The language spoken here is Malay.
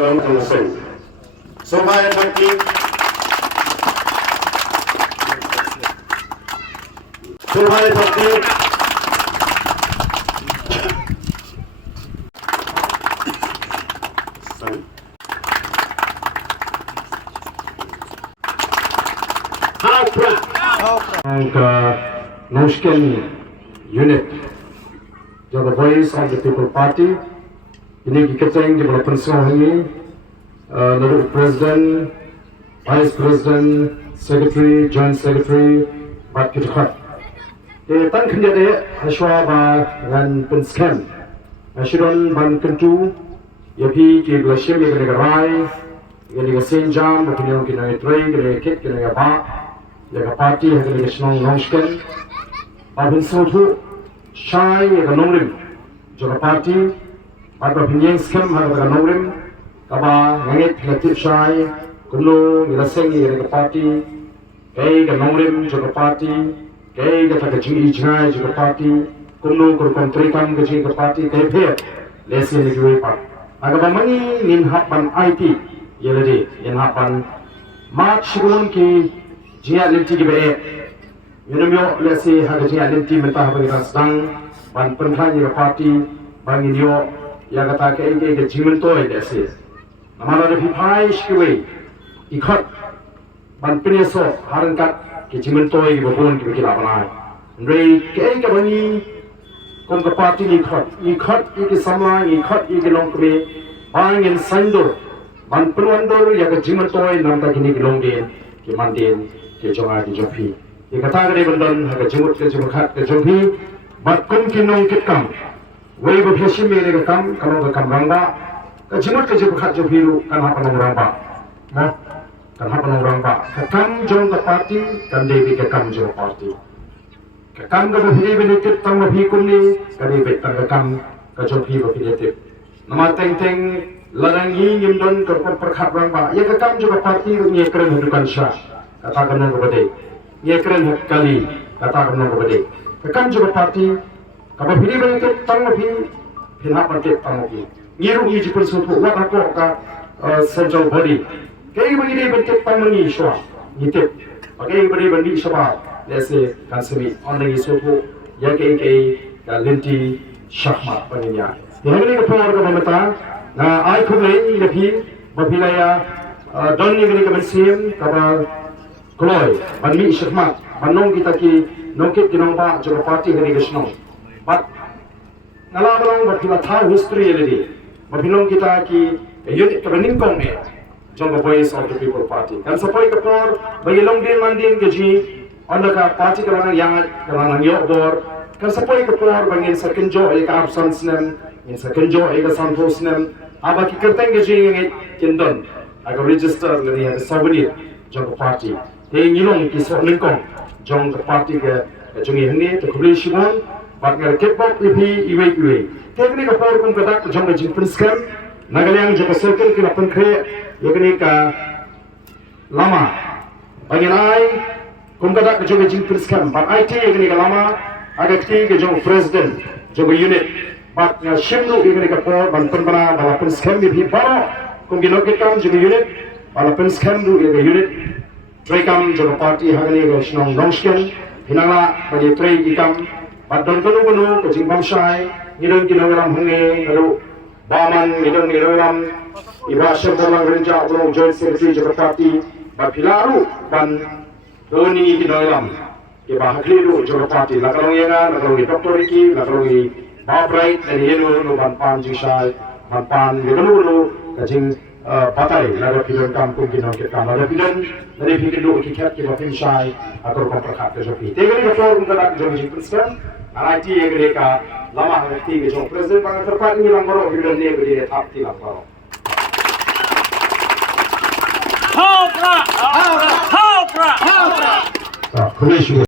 dalam selesai. Supaya tertib, angka Noshken unit, the voice of the people party. Ini kita yang development ini, lalu president, vice president, secretary, joint secretary, bat kita kat. Tan kerja dia, aswa ba dengan penskan, asyiron ban kentu, ya pi ke glacier ya kena rai, ya kena senjam, berkenaan kena tray, kena kit, kena ba, ya kena party, ya kena senang Noshken. Abin sautu, shy ya kena nongrim, jika party. Ada pinjeng skam harga nongrim, kaba ngangit ngaktif shy, kumlo ngilaseng ngi party, kay ka nongrim juga party, kay ka tagajing ijngai juga party, kumlo kurukon trikam kajing ka party, kay phe lesi ni juwe pa. Aga ba mangi nin hapan IT, yelade nin hapan mat shigulun ki jia linti ki be. Minumyo lesi haga jia linti mentah bagi rasdang, ban penkhan ka party, bangin yo ya kata ke jimin toy desi namara de phai shkiwe ikhat ban preso harankat ke jimin toy ki bokon ki kila banai rei ke bani kon ka party ikhat ki samla ikhat ki long kme bangin sandor ban pruandor ya ke jimin toy nam ta kini ki long den ki manden ke jonga ki jopi ye kata gare bandan ha ke jimut ke jimkhat ke jopi bat kon ki nong kitkam wei berfungsi mereka kam kalau bekam rangba, kecimut kecimut kat jopiru kan apa nong rangba, nah kan apa nong rangba, kekam jong ke party kan dewi kekam jong party, kekam ke berpilih benefit tang berpilih kumni kan dewi tang kekam ke jopi berpilih nama teng larangi nyimdon ke perkat rangba, ya kekam jong party ni keren hidupan syah, katakan nong kepada, ya keren kali katakan nong kepada, kekam jong party kalau pilih bentuk tanggung pihak bentuk tanggung ngiru iji persuatu wat aku ka central body kaya begini bentuk tanggung ni iswa nitip kaya begini bentuk iswa lese kan semi online isuatu ya kaya linti syahmat penginya yang ini kepala kementerian na ai kumlei lebih berpilaya don ni begini kemensiam kaba kloy banmi syahmat banong kita ki nongkit kinongba joko party begini kesnong but ngalang berpila tahu history ini, berpilong kita ki unit kebeningkong ni, jangka voice of the people party. Kan sampai kepor bagi long din mandin gaji, anda ka party kerana yang kerana yok bor. Kan sampai kepor bagi second job eka absence nem, in second job eka santos nem. Aba ki kerteng gaji yang kindon, aga register lagi ada souvenir jangka party. Hei ngilong ki sok ningkong, jangka party ke jungi hengi terkubli shibon. Bagai kepok iwe. Teknik kapal kum kadak jangka jimpen skam. Nagaliang jangka circle kena penkre. Yakni ka lama. Bagian ai kum kadak jangka jimpen skam. But IT yakni ka lama. Agak ti ke jangka president jangka unit. But shimlu yakni kapal banten bana balapan skam di baro. Kum ginokit kam jangka unit. Balapan skam du yakni unit. Tray kam jangka party hagani ka shnong Noshken. Hinangla bagi tray ikam. Padang kanu kecing bangsa, ngidong kilogram hange, lalu baman ngidong kilogram, iba sembolang renjak belum join secretary Jakarta Party, bapilaru ban doni kilogram, iba hakliru Jakarta Party, lakalong yengan, lakalong doktor iki, lakalong babrai, dan yenu no ban pan jisai, ban pan ngidong kecing patai, lalu kilogram kampung kinong kita, lalu kilogram dari kilogram kikat kilogram pinsai atau komperkat kesopi. Tegak ni kapal untuk jom jimpen IT mereka lama ngerti besok presiden bangsa terpat ini langgoro hidup ni berdiri tak tilang baro. Hopra.